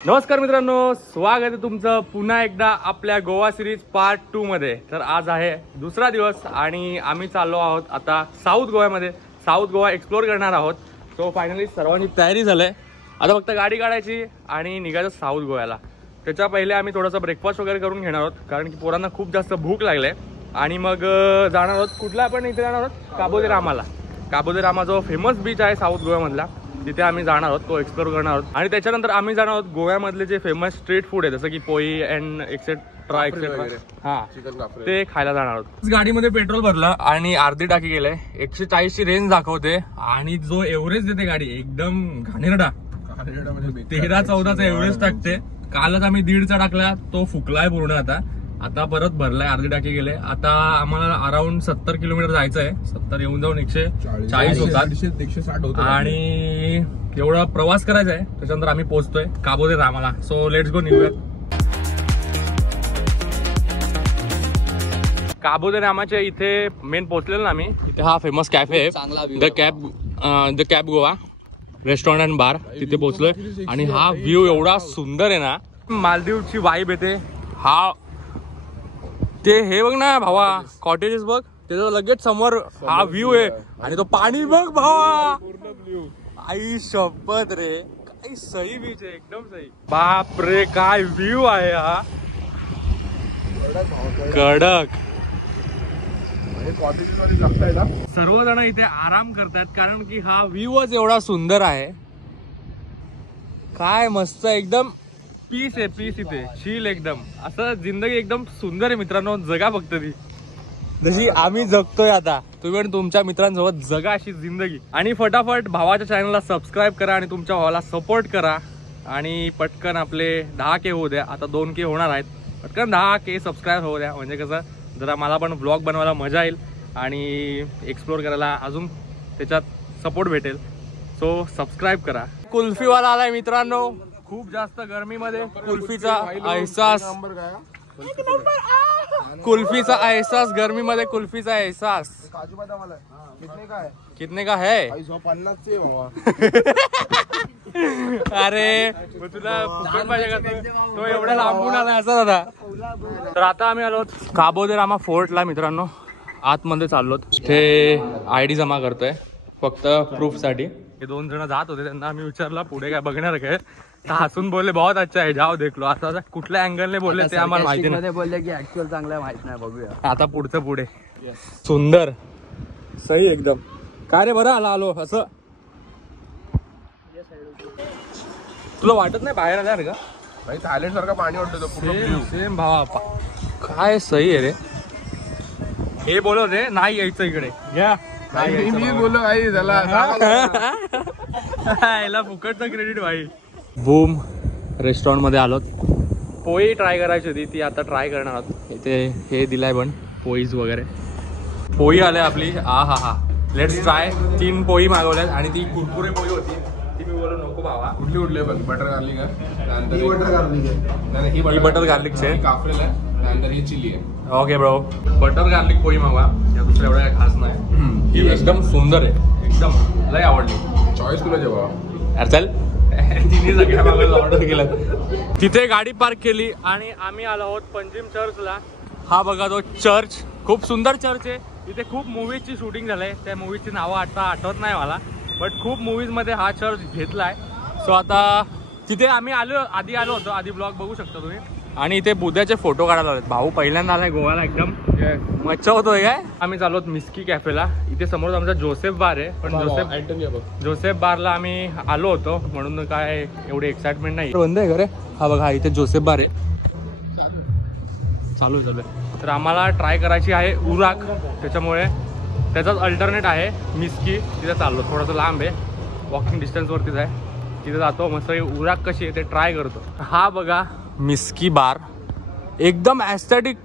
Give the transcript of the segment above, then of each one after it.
नमस्कार मित्रांनो, स्वागत आहे तुमचं पुन्हा एकदा आपल्या गोवा सिरीज पार्ट 2 मध्ये। तर आज आहे दुसरा दिवस आणि आम्ही चाललो आहोत आता साऊथ गोव्यामध्ये। साऊथ गोवा एक्सप्लोर करणार आहोत। तो फायनली सर्वांची तयारी झाली, आता फक्त गाडी काढायची आणि निघायचं साऊथ गोव्याला। त्याच्या पहिले आम्ही थोडासा ब्रेकफास्ट वगैरे करून घेणार आहोत, कारण की पोरांना खूप जास्त भूक लागले। आणि मग जाणार आहोत कुठला आपण इथे जाणार आहोत काबो दे रामाला। काबो दे रामा जो फेमस बीच आहे साऊथ गोव्यामधला, तिथे आम्ही जाणार आहोत, तो एक्सप्लोर करणार आहोत। आणि त्याच्यानंतर आम्ही जाणार आहोत गोव्यामधले जे फेमस स्ट्रीट फूड आहे, जसं की पोई अँड एक्सेट्रा एक्सेट्रा, ते खायला जाणार आहोत। गाडीमध्ये पेट्रोल भरलं आणि अर्धी टाकी गेले। 140 ची रेंज दाखवते आणि जो एव्हरेज देते गाडी एकदम घाणेरडा 13-14चा एव्हरेज टाकते। कालच आम्ही 1.5चा टाकला, तो फुकलाय पूर्ण। आता परत भरलाय, अर्धी टाकी गेले। आता आम्हाला अराउंड 70 किलोमीटर जायचं आहे। 70 येऊन जाऊन 140 होतात, 160 होतात आणि एवढा प्रवास करायचा आहे। त्याच्यानंतर आम्ही पोहोचतोय काबो दे रामाला। सो लेट्स गो, निघूया। काबो दे रामाच्या इथे मेन पोहोचलेलो ना आम्ही। इथे हा फेमस कॅफे आहे, the cab Goa restaurant and bar, तिथे पोहोचलोय। आणि हा व्ह्यू एवढा सुंदर आहे ना, मालदीवची वाईब येते। हा ते हे बघ ना भावा, कॉटेजेस बघ, त्याच्या लगेच समोर हा व्ह्यू आहे आणि तो पाणी बघ भावा, आई शपथ रे, काय सही बीच आहे, एकदम सही। बाप रे, काय व्ह्यू आहे हा, कडक। सर्वजण इथे आराम करतात कारण की हा व्ह्यूच एवढा सुंदर आहे। काय मस्त, एकदम पीस आहे, पीस इथे, शील एकदम। असं जिंदगी एकदम सुंदर आहे मित्रांनो, जगा फक्त ती जशी आम्ही जगतोय आता। तुम्ही पण तुमच्या मित्रांसोबत जगा अशी जिंदगी। आणि फटाफट भावाच्या चॅनलला सबस्क्राईब करा आणि तुमच्या भावाला सपोर्ट करा। आणि पटकन आपले 10K होऊ द्या, आता 2K होणार आहेत। पटकन 10K सबस्क्राईब होऊ द्या, म्हणजे कसं जरा मला पण ब्लॉग बनवायला मजा येईल आणि एक्सप्लोर करायला अजून त्याच्यात सपोर्ट भेटेल। सो सबस्क्राईब करा। कुल्फीवाला आलाय मित्रांनो, खूप जास्त गर्मीमध्ये कुल्फीचा एहसास, कुल्फीचा एहसास, गर्मीमध्ये कुल्फीचा एहसास। काजू बदाम वाला कितने का है? 50 अरे तुला फुकट पाहिजे का? तो एवढा लांबून आला असा दादा। तर आता आम्ही आलो काबो दे रामा फोर्टला मित्रांनो, आतमध्ये चाललोत। ते ID जमा करतोय फक्त प्रूफ साठी। हे 2 जण जात होते, त्यांना आम्ही विचारला पुढे काय बघणार काय, तर हसून बोलले बहुत अच्छा है, जाओ देख लो। आता कुठल्या अँगलने बोलले ते आम्हाला माहिती नाही, बोलले की ऍक्च्युअल चांगलं माहित नाही, बघूया आता पुढचं पुढे। सुंदर, सही एकदम। काय रे, बरं आलो असं, तुला वाटत नाही बाहेर आल्यावर का भाई? थायलंड सारखं पाणी वाटतं सेम भावा, काय सही आहे रे। हे बोलवते नाही यायचं इकडे, घ्या मी बोललो आई झाला याला फुकटचं क्रेडिट भाई। बूम रेस्टॉरंट मध्ये आलोत, पोई ट्राय करायची होती, ती आता ट्राय करणार आहोत। इथे हे दिलाय पण पोईज वगैरे, पोई आले आपली। हा लेट्स ट्राय। 3 पोई मागवल्यात आणि ती कुरकुरे पोई होती, ती मी बोललो नको बाबा। कुठले बघ, बटर गार्लिक आहे, बटर गार्लिक ही बटर गार्लिक आहे, काफ्रेल आहे, त्यानंतर ही चिली आहे। ओके ब्रो, बटर गार्लिक पोई मागवा, या दुसऱ्या एवढ्या खास नाही। ही एकदम सुंदर आहे, एकदम लय आवडली। चॉईस तुला जेव्हा यार चल, तिने सगळ्या मागं ऑर्डर केलं। तिथे गाडी पार्क केली आणि आम्ही आलो आहोत पंजिम चर्चला। हा बघा तो चर्च, खूप सुंदर चर्च आहे। इथे खूप मूवीजची शूटिंग झालंय, त्या मूवीजची नावं आता आठवत नाही मला, बट खूप मूवीज मध्ये हा चर्च घेतलाय। सो आता तिथे आम्ही आधी आलो होतो, आधी ब्लॉग बघू शकता तुम्ही। आणि इथे बुद्धाचे फोटो काढायला आलेत। भाऊ पहिल्यांदा आलाय गोव्याला, एकदम मच्छा होतोय काय। आम्ही चाललो मिस्की कॅफेला, इथे समोर आमचा जोसेफ बार आहे, पण जोसेफ बारला आम्ही आलो होतो म्हणून काय एवढी एक्साइटमेंट नाही। बंद आहे घरे, हा बघा इथे जोसेफ बार आहे, चालू आहे। तर आम्हाला ट्राय करायची आहे उराक, त्याच्यामुळे त्याचाच अल्टरनेट आहे मिस्की। तिथे चाललो, थोडंसं लांब आहे, वॉकिंग डिस्टन्सवरतीच आहे, तिथे जातो मस्त। उराक कशी आहे ते ट्राय करतो। हा बघा मिस्की बार, एकदम ॲस्थेटिक,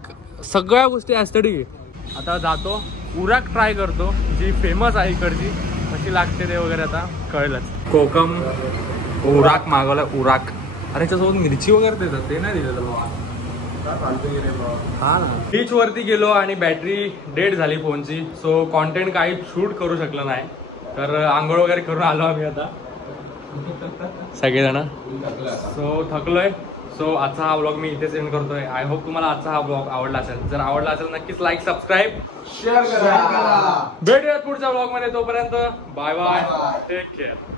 सगळ्या गोष्टी ॲस्थेटिक आहे। आता जातो उराक ट्राय करतो, जी फेमस आहे इकडची, कशी लागते ते वगैरे आता कळलंच। कोकम उराक मागवला, उराक। अरे त्याच्यासोबत मिरची वगैरे देतात, ते नाही दिलं बाबा। हा ना, बीच वरती गेलो आणि बॅटरी डेड झाली फोनची। सो कॉन्टेंट काही शूट करू शकलं नाही, तर आंघोळ वगैरे करून आलो आम्ही आता। सगळेजण. थकलं आता. सो थकलोय. सो आजचा हा ब्लॉग मी इथे सेंड करतोय. आय होप तुम्हाला आजचा हा ब्लॉग आवडला असेल. जर आवडला असेल नक्कीच लाईक सबस्क्राईब शेअर करा. भेटूयात पुढच्या ब्लॉग मध्ये. तोपर्यंत बाय बाय, टेक केअर.